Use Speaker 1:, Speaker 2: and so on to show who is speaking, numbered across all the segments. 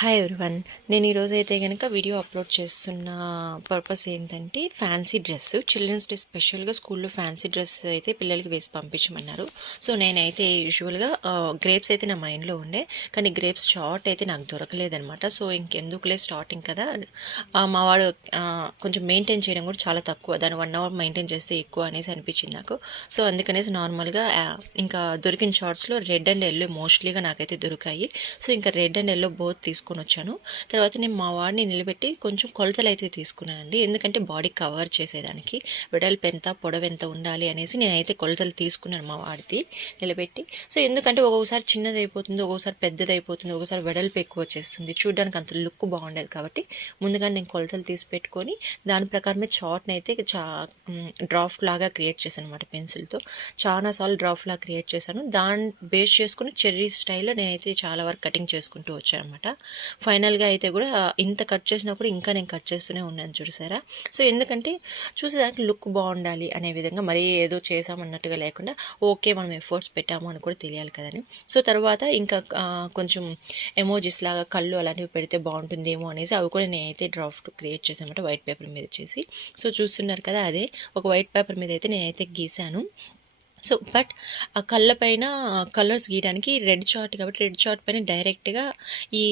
Speaker 1: Hi everyone నేను ఈరోజు అయితే కనుక వీడియో అప్లోడ్ చేస్తున్న పర్పస్ ఏంటంటే ఫ్యాన్సీ డ్రెస్ చిల్డ్రన్స్ డే స్పెషల్గా స్కూల్లో ఫ్యాన్సీ డ్రెస్ అయితే పిల్లలకి వేసి పంపించమన్నారు. సో నేనైతే యూజువల్గా గ్రేప్స్ అయితే నా మైండ్లో ఉండే. కానీ గ్రేప్స్ షార్ట్ అయితే నాకు దొరకలేదనమాట సో ఇంకెందుకులే స్టార్టింగ్ కదా. మా వాడు కొంచెం మెయింటైన్ చేయడం కూడా చాలా తక్కువ. దాన్ని వన్ అవర్ మెయింటైన్ చేస్తే ఎక్కువ అనేసి అనిపించింది నాకు. సో అందుకనేసి నార్మల్గా ఇంకా దొరికిన షార్ట్స్లో రెడ్ అండ్ ఎల్లో మోస్ట్లీగా నాకైతే దొరికాయి. సో ఇంకా రెడ్ అండ్ ఎల్లో బోత్ తీసుకొని వచ్చాను. తర్వాత నేను మా వాడిని నిలబెట్టి కొంచెం కొలతలు అయితే తీసుకున్నానండి. ఎందుకంటే బాడీ కవర్ చేసేదానికి వెడల్పు ఎంత పొడవు ఎంత ఉండాలి అనేసి నేనైతే కొలతలు తీసుకున్నాను మా వాడిది నిలబెట్టి. సో ఎందుకంటే ఒక్కొక్కసారి చిన్నది అయిపోతుంది ఒక్కొక్కసారి పెద్దది అయిపోతుంది ఒక్కొక్కసారి వెడల్పు ఎక్కువ వచ్చేస్తుంది. చూడడానికి అంత లుక్ బాగుండేది కాబట్టి ముందుగా నేను కొలతలు తీసి పెట్టుకొని దాని ప్రకారమే చార్ట్ని అయితే చా డ్రాఫ్ట్ లాగా క్రియేట్ చేశాను అనమాట పెన్సిల్తో. చాలాసార్లు డ్రాఫ్ట్ లాగా క్రియేట్ చేశాను. దాన్ని బేస్ చేసుకుని చెర్రీ స్టైల్లో నేనైతే చాలా వరకు కటింగ్ చేసుకుంటూ వచ్చాను అనమాట ఫైనల్గా అయితే కూడా ఇంత కట్ చేసినా కూడా ఇంకా నేను కట్ చేస్తూనే ఉన్నాను చూసారా సో ఎందుకంటే చూసేదానికి లుక్ బాగుండాలి అనే విధంగా మరీ ఏదో చేసామన్నట్టుగా లేకుండా ఓకే మనం ఎఫర్ట్స్ పెట్టాము అని కూడా తెలియాలి కదని సో తర్వాత ఇంకా కొంచెం ఎమోజీస్ లాగా కళ్ళు అలాంటివి పెడితే బాగుంటుందేమో అనేసి అవి కూడా నేనైతే డ్రాఫ్ట్ క్రియేట్ చేసామంటే వైట్ పేపర్ మీద చేసి. సో చూస్తున్నారు కదా అదే ఒక వైట్ పేపర్ మీద అయితే నేనైతే గీసాను సో బట్ ఆ కళ్ళ పైన కలర్స్ గీయడానికి రెడ్ చార్ట్ కాబట్టి రెడ్ చార్ట్ పైన డైరెక్ట్గా ఈ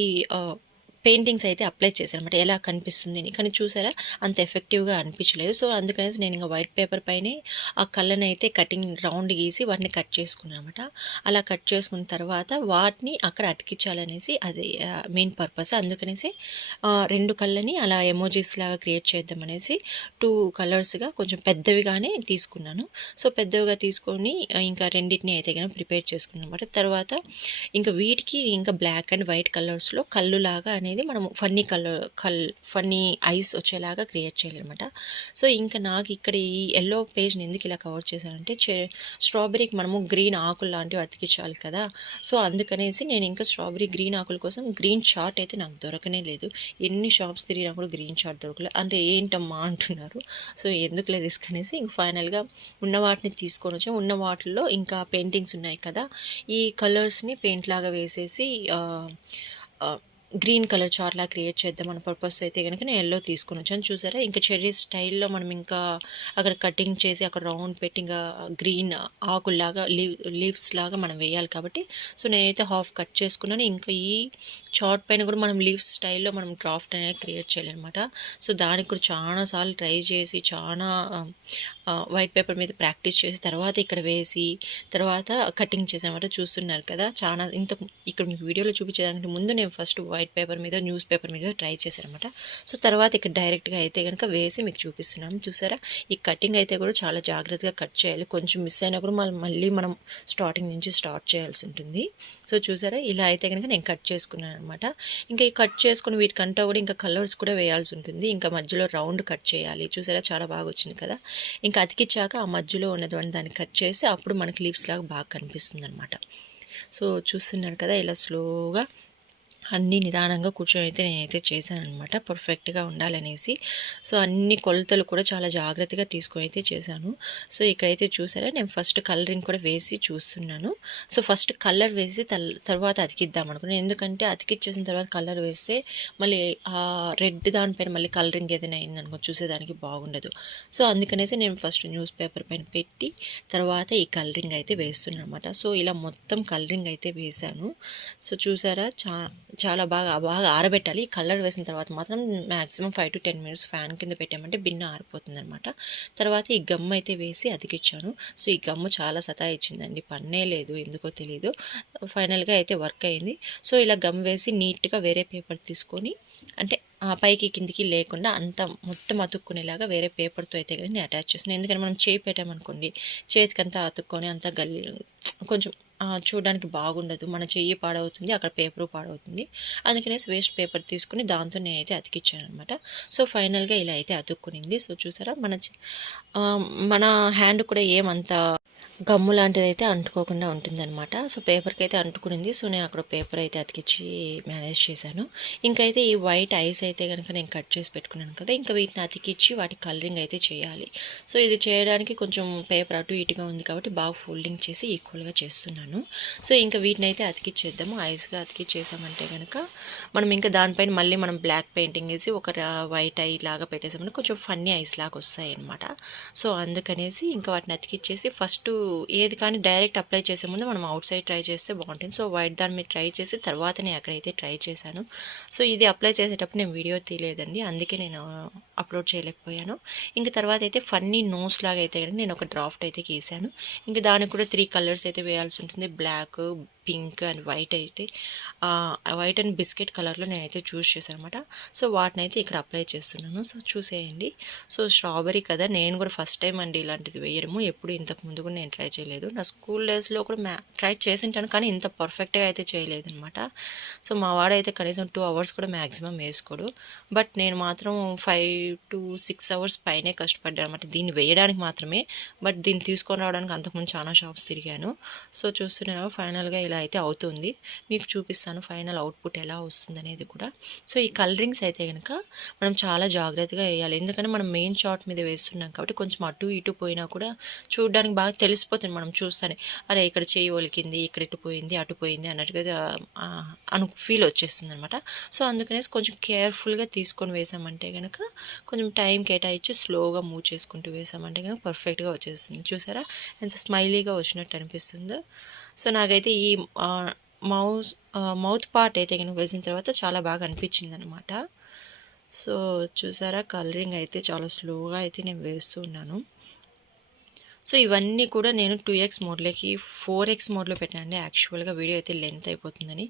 Speaker 1: పెయింటింగ్స్ అయితే అప్లై చేశాను అనమాట ఎలా కనిపిస్తుంది కానీ చూసారా అంత ఎఫెక్టివ్గా అనిపించలేదు. సో అందుకనేసి నేను ఇంకా వైట్ పేపర్ పైనే ఆ కళ్ళని అయితే కటింగ్ రౌండ్ గీసి వాటిని కట్ చేసుకున్నాను అనమాట అలా కట్ చేసుకున్న తర్వాత వాటిని అక్కడ అతికించాలనేసి అది మెయిన్ పర్పస్. అందుకనేసి రెండు కళ్ళని అలా ఎమోజీస్ లాగా క్రియేట్ చేద్దామనేసి టూ కలర్స్గా కొంచెం పెద్దవిగానే తీసుకున్నాను. సో పెద్దవిగా తీసుకొని ఇంకా రెండింటిని అయితే కనుక ప్రిపేర్ చేసుకున్నాను అనమాట తర్వాత ఇంకా వీటికి ఇంకా బ్లాక్ అండ్ వైట్ కలర్స్లో కళ్ళు లాగా అనేది మనము ఫన్నీ కలర్ కల్ ఫన్నీ ఐస్ వచ్చేలాగా క్రియేట్ చేయాలన్నమాట సో ఇంకా నాకు ఇక్కడ ఈ ఎల్లో పేజ్ని ఎందుకు ఇలా కవర్ చేశానంటే చె- స్ట్రాబెర్రీకి మనము గ్రీన్ ఆకులు లాంటివి అతికించాలి కదా. సో అందుకనేసి నేను ఇంకా స్ట్రాబెర్రీ గ్రీన్ ఆకుల కోసం గ్రీన్ చార్ట్ అయితే నాకు దొరకనే లేదు. ఎన్ని షాప్స్ తిరిగినా కూడా గ్రీన్ చార్ట్ దొరకలేదు అంటే ఏంటమ్మా అంటున్నారు. సో ఎందుకు రిస్క్ అనేసి ఇంక ఫైనల్గా ఉన్న వాటిని తీసుకొని వచ్చాం. ఉన్న వాటిల్లో ఇంకా పెయింటింగ్స్ ఉన్నాయి కదా. ఈ కలర్స్ని పెయింట్ లాగా వేసేసి గ్రీన్ కలర్ చార్ట్ లా క్రియేట్ చేద్దాం మన పర్పస్తో అయితే కనుక నేను ఎల్లో తీసుకొని వచ్చాను. చూసారా? ఇంకా చెర్రీ స్టైల్లో మనం ఇంకా అక్కడ కటింగ్ చేసి అక్కడ రౌండ్ పెట్టి ఇంకా గ్రీన్ ఆకుల్లాగా లీవ్ లీవ్స్ లాగా మనం వేయాలి కాబట్టి. సో నేనైతే హాఫ్ కట్ చేసుకున్నాను. ఇంకా ఈ చార్ట్ పైన కూడా మనం లీవ్స్ స్టైల్లో మనం డ్రాఫ్ట్ అనేది క్రియేట్ చేయాలన్నమాట. సో దానికి కూడా చాలాసార్లు ట్రై చేసి చాలా వైట్ పేపర్ మీద ప్రాక్టీస్ చేసి తర్వాత ఇక్కడ వేసి తర్వాత కటింగ్ చేసామన్నమాట చూస్తున్నారు కదా. చాలా ఇంత ఇక్కడ మీకు వీడియోలో చూపించేదానికి ముందు నేను ఫస్ట్ వైట్ పేపర్ మీద న్యూస్ పేపర్ మీద ట్రై చేశారనమాట సో తర్వాత ఇక్కడ డైరెక్ట్గా అయితే కనుక వేసి మీకు చూపిస్తున్నాం. చూసారా? ఈ కటింగ్ అయితే కూడా చాలా జాగ్రత్తగా కట్ చేయాలి. కొంచెం మిస్ అయినా కూడా మళ్ళీ మళ్ళీ మనం స్టార్టింగ్ నుంచి స్టార్ట్ చేయాల్సి ఉంటుంది. సో చూసారా? ఇలా అయితే కనుక నేను కట్ చేసుకున్నాను అనమాట ఇంకా ఈ కట్ చేసుకుని వీటికంటా కూడా ఇంకా కలర్స్ కూడా వేయాల్సి ఉంటుంది. ఇంకా మధ్యలో రౌండ్ కట్ చేయాలి. చూసారా? చాలా బాగా వచ్చింది కదా? ఇంకా అతికిచ్చాక ఆ మధ్యలో ఉన్నటువంటి దాన్ని కట్ చేసి అప్పుడు మనకి లీవ్స్ లాగా బాగా కనిపిస్తుంది అనమాట సో చూస్తున్నారు కదా? ఇలా స్లోగా అన్నీ నిదానంగా కూర్చొని అయితే నేనైతే చేశాను అనమాట పర్ఫెక్ట్గా ఉండాలనేసి. సో అన్ని కొలతలు కూడా చాలా జాగ్రత్తగా తీసుకొని అయితే చేశాను. సో ఇక్కడైతే చూసారా నేను ఫస్ట్ కలరింగ్ కూడా వేసి చూస్తున్నాను. సో ఫస్ట్ కలర్ వేసి తల్ తర్వాత అతికిద్దాం అనుకున్నాను ఎందుకంటే అతికిచ్చేసిన తర్వాత కలర్ వేస్తే మళ్ళీ ఆ రెడ్ దానిపైన మళ్ళీ కలరింగ్ ఏదైనా అయిందనుకో చూసేదానికి బాగుండదు. సో అందుకనేసి నేను ఫస్ట్ న్యూస్ పేపర్ పైన పెట్టి తర్వాత ఈ కలరింగ్ అయితే వేస్తున్నాను అనమాట సో ఇలా మొత్తం కలరింగ్ అయితే వేశాను. సో చూసారా చా చాలా బాగా బాగా ఆరబెట్టాలి. కలర్ వేసిన తర్వాత మాత్రం maximum five to ten minutes fan కింద పెట్టామంటే బిన్న ఆరిపోతుంది అనమాట తర్వాత ఈ గమ్ అయితే వేసి అతికిచ్చాను. సో ఈ గమ్ము చాలా సతా ఇచ్చిందండి పన్నే లేదు ఎందుకో తెలియదు ఫైనల్గా అయితే వర్క్ అయింది. సో ఇలా గమ్ వేసి నీట్గా వేరే పేపర్ తీసుకొని అంటే ఆ పైకి కిందికి లేకుండా అంత మొత్తం అతుక్కునేలాగా వేరే పేపర్తో అయితే కానీ అటాచ్ చేస్తున్నాను ఎందుకంటే మనం చేయి పెట్టామనుకోండి చేతికంతా అతుక్కొని అంతా గల్లి కొంచెం చూడడానికి బాగుండదు. మన చెయ్యి పాడవుతుంది అక్కడ పేపరు పాడవుతుంది. అందుకనేసి వేస్ట్ పేపర్ తీసుకుని దాంతో నేను అయితే అతికిచ్చాను అనమాట సో ఫైనల్గా ఇలా అయితే అతుక్కునింది. సో చూసారా? మన మన హ్యాండ్ కూడా ఏమంత గమ్ము లాంటిది అయితే అంటుకోకుండా ఉంటుందన్నమాట. సో పేపర్కి అయితే అంటుకునింది. సో నేను అక్కడ పేపర్ అయితే అతికిచ్చి మేనేజ్ చేశాను. ఇంకైతే ఈ వైట్ ఐస్ అయితే కనుక నేను కట్ చేసి పెట్టుకున్నాను కదా ఇంకా వీటిని అతికిచ్చి వాటి కలరింగ్ అయితే చేయాలి. సో ఇది చేయడానికి కొంచెం పేపర్ అటు ఇటుగా ఉంది కాబట్టి బాగా ఫోల్డింగ్ చేసి ఈక్వల్గా చేస్తున్నాను. సో ఇంకా వీటిని అయితే అతికిచ్చేద్దాము. ఐస్గా అతికిచ్చేసామంటే కనుక మనం ఇంకా దానిపైన మళ్ళీ మనం బ్లాక్ పెయింటింగ్ వేసి ఒక వైట్ ఐ లాగా పెట్టేసామంటే కొంచెం ఫన్నీ ఐస్ లాగా వస్తాయి అనమాట సో అందుకనేసి ఇంకా వాటిని అతికిచ్చేసి ఫస్ట్ ఏది కానీ డైరెక్ట్ అప్లై చేసే ముందు మనం అవుట్ సైడ్ ట్రై చేస్తే బాగుంటుంది. సో వైట్ దాని మీద ట్రై చేసి తర్వాత నేను అక్కడైతే ట్రై చేశాను. సో ఇది అప్లై చేసేటప్పుడు నేను వీడియో తీయలేదండి. అందుకే నేను అప్లోడ్ చేయలేకపోయాను. ఇంక తర్వాత అయితే ఫన్నీ నోస్ లాగా అయితే కానీ నేను ఒక డ్రాఫ్ట్ అయితే గీసాను. ఇంకా దానికి కూడా త్రీ కలర్స్ అయితే వేయాల్సి ఉంటుంది. బ్లాక్ పింక్ అండ్ వైట్ అయితే వైట్ అండ్ బిస్కెట్ కలర్లో నేనైతే చూస్ చేశాను అనమాట సో వాటిని అయితే ఇక్కడ అప్లై చేస్తున్నాను. సో చూసేయండి. సో స్ట్రాబెరీ కదా నేను కూడా ఫస్ట్ టైం అండి ఇలాంటిది వేయడము. ఎప్పుడు ఇంతకు ముందు కూడా నేను ట్రై చేయలేదు. నా స్కూల్ డేస్లో కూడా మ్యా ట్రై చేసింటాను కానీ ఇంత పర్ఫెక్ట్గా అయితే చేయలేదు అనమాట సో మా వాడైతే కనీసం టూ అవర్స్ కూడా మ్యాక్సిమం వేసుకోడు. బట్ నేను మాత్రం ఫైవ్ టు సిక్స్ అవర్స్ పైనే కష్టపడ్డాను అనమాట దీన్ని వేయడానికి మాత్రమే. బట్ దీన్ని తీసుకొని రావడానికి అంతకుముందు చాలా షాప్స్ తిరిగాను. సో చూస్తున్నాను ఫైనల్గా ఇలా అయితే అవుతుంది. మీకు చూపిస్తాను ఫైనల్ అవుట్పుట్ ఎలా వస్తుంది అనేది కూడా. సో ఈ కలరింగ్స్ అయితే కనుక మనం చాలా జాగ్రత్తగా వేయాలి. ఎందుకంటే మనం మెయిన్ షాట్ మీద వేస్తున్నాం కాబట్టి కొంచెం అటు ఇటు పోయినా కూడా చూడడానికి బాగా తెలిసిపోతుంది మనం చూస్తానే. అరే ఇక్కడ చేయి ఒలికింది ఇక్కడ ఇటు పోయింది అటు పోయింది అన్నట్టుగా అను ఫీల్ వచ్చేస్తుంది అనమాట సో అందుకనేసి కొంచెం కేర్ఫుల్గా తీసుకొని వేసామంటే కనుక కొంచెం టైం కేటాయించి స్లోగా మూవ్ చేసుకుంటూ వేసామంటే కనుక పర్ఫెక్ట్గా వచ్చేస్తుంది. చూసారా? ఎంత స్మైలీగా వచ్చినట్టు అనిపిస్తుందో. సో నాకైతే ఈ మౌస్ మౌత్ పార్ట్ అయితే నేను వేసిన తర్వాత చాలా బాగా అనిపించింది అనమాట సో చూసారా కలరింగ్ అయితే చాలా స్లోగా అయితే నేను వేస్తూ ఉన్నాను. సో ఇవన్నీ కూడా నేను టూ ఎక్స్ మోడ్లోకి ఫోర్ ఎక్స్ మోడ్లో పెట్టానండి. యాక్చువల్గా వీడియో అయితే లెంత్ అయిపోతుందని.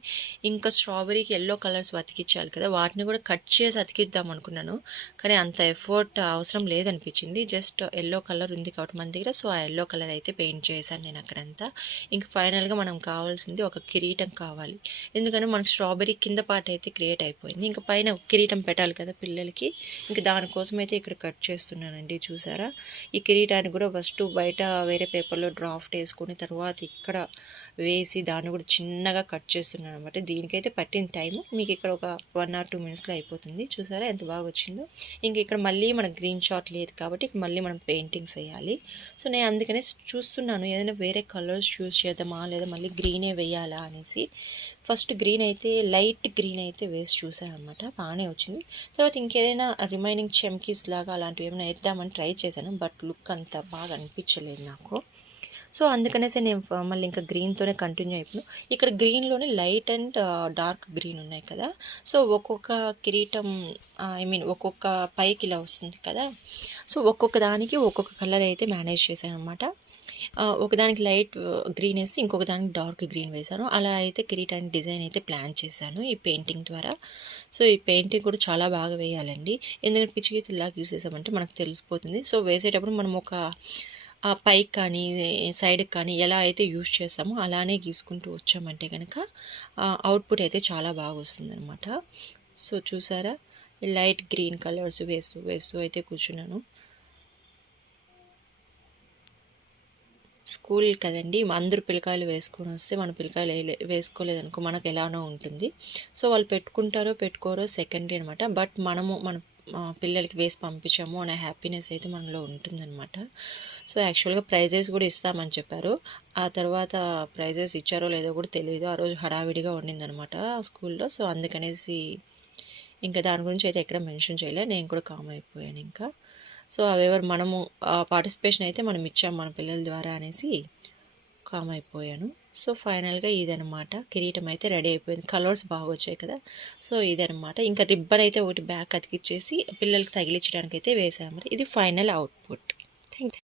Speaker 1: ఇంకా స్ట్రాబెరీకి ఎల్లో కలర్స్ అతికిచ్చాలి కదా వాటిని కూడా కట్ చేసి అతికిద్దాం అనుకున్నాను. కానీ అంత ఎఫర్ట్ అవసరం లేదనిపించింది. జస్ట్ ఎల్లో కలర్ ఉంది కాబట్టి మన దగ్గర. సో ఆ ఎల్లో కలర్ అయితే పెయింట్ చేశాను నేను అక్కడంతా. ఇంకా ఫైనల్గా మనం కావాల్సింది ఒక కిరీటం కావాలి. ఎందుకంటే మనకు స్ట్రాబెరీ కింద పాట అయితే క్రియేట్ అయిపోయింది. ఇంకా పైన కిరీటం పెట్టాలి కదా పిల్లలకి. ఇంకా దానికోసం అయితే ఇక్కడ కట్ చేస్తున్నానండి చూసారా? ఈ కిరీటానికి కూడా ఫస్ట్ బయట బయట వేరే పేపర్లో డ్రాఫ్ట్ వేసుకొని తర్వాత ఇక్కడ వేసి దాన్ని కూడా చిన్నగా కట్ చేస్తున్నాను అనమాట దీనికైతే పట్టిన టైం మీకు ఇక్కడ ఒక వన్ ఆర్ టూ మినిట్స్లో అయిపోతుంది. చూసారా ఎంత బాగా వచ్చిందో. ఇంక ఇక్కడ మళ్ళీ మన గ్రీన్ షాట్ లేదు కాబట్టి మళ్ళీ మనం పెయింటింగ్స్ వేయాలి. సో నేను అందుకనే చూస్తున్నాను ఏదైనా వేరే కలర్స్ చూస్ చేద్దామా లేదా మళ్ళీ గ్రీనే వేయాలా అనేసి. ఫస్ట్ గ్రీన్ అయితే లైట్ గ్రీన్ అయితే వేసి చూసాను అనమాట బాగానే వచ్చింది. తర్వాత ఇంకేదైనా రిమైనింగ్ చెమ్కీస్ లాగా అలాంటివి ఏమైనా వేద్దామని ట్రై చేశాను. బట్ లుక్ అంత బాగా అనిపించలేదు నాకు. సో అందుకనేసి నేను మళ్ళీ ఇంకా గ్రీన్తోనే కంటిన్యూ అయిపోయాను ఇక్కడ గ్రీన్లోనే లైట్ అండ్ డార్క్ గ్రీన్ ఉన్నాయి కదా. సో ఒక్కొక్క కిరీటం ఐ మీన్ ఒక్కొక్క పైకి ఇలా వస్తుంది కదా. సో ఒక్కొక్క దానికి ఒక్కొక్క కలర్ అయితే మేనేజ్ చేశాను అనమాట ఒకదానికి లైట్ గ్రీన్ వేసి ఇంకొక దానికి డార్క్ గ్రీన్ వేశాను. అలా అయితే కిరీటానికి డిజైన్ అయితే ప్లాన్ చేశాను ఈ పెయింటింగ్ ద్వారా. సో ఈ పెయింటింగ్ కూడా చాలా బాగా వేయాలండి. ఎందుకంటే పిచ్చిగీత ఇలా యూస్ చేసామంటే మనకు తెలిసిపోతుంది. సో వేసేటప్పుడు మనం ఒక ఆ పైకి కానీ సైడ్కి కానీ ఎలా అయితే యూస్ చేస్తామో అలానే గీసుకుంటూ వచ్చామంటే కనుక అవుట్పుట్ అయితే చాలా బాగా వస్తుందన్నమాట. సో చూసారా? లైట్ గ్రీన్ కలర్స్ వేస్తూ వేస్తూ అయితే కూర్చున్నాను. స్కూల్ కదండి అందరూ పిల్లకాయలు వేసుకొని వస్తే మన పిల్లకాయలు వేసుకోలేదనుకో మనకు ఎలానో ఉంటుంది. సో వాళ్ళు పెట్టుకుంటారో పెట్టుకోరో సెకండరీ అనమాట బట్ మనము మన పిల్లలకి వేసి పంపించాము అనే హ్యాపీనెస్ అయితే మనలో ఉంటుందన్నమాట. సో యాక్చువల్గా ప్రైజెస్ కూడా ఇస్తామని చెప్పారు. ఆ తర్వాత ప్రైజెస్ ఇచ్చారో లేదో కూడా తెలియదు. ఆ రోజు హడావిడిగా ఉండిందనమాట స్కూల్లో సో అందుకనేసి ఇంకా దాని గురించి అయితే ఎక్కడ మెన్షన్ చేయలేదు నేను కూడా కామ్ అయిపోయాను ఇంకా. సో అవేవర్ మనము పార్టిసిపేషన్ అయితే మనం ఇచ్చాం మన పిల్లల ద్వారా అనేసి కామ్ అయిపోయాను. సో ఫైనల్గా ఇదనమాట కిరీటం అయితే రెడీ అయిపోయింది. కలర్స్ బాగా వచ్చాయి కదా. సో ఇదనమాట ఇంకా రిబ్బన్ అయితే ఒకటి బ్యాక్ అతికిచ్చేసి పిల్లలకి తగిలించడానికి అయితే వేసాను ఇది ఫైనల్ అవుట్పుట్. థ్యాంక్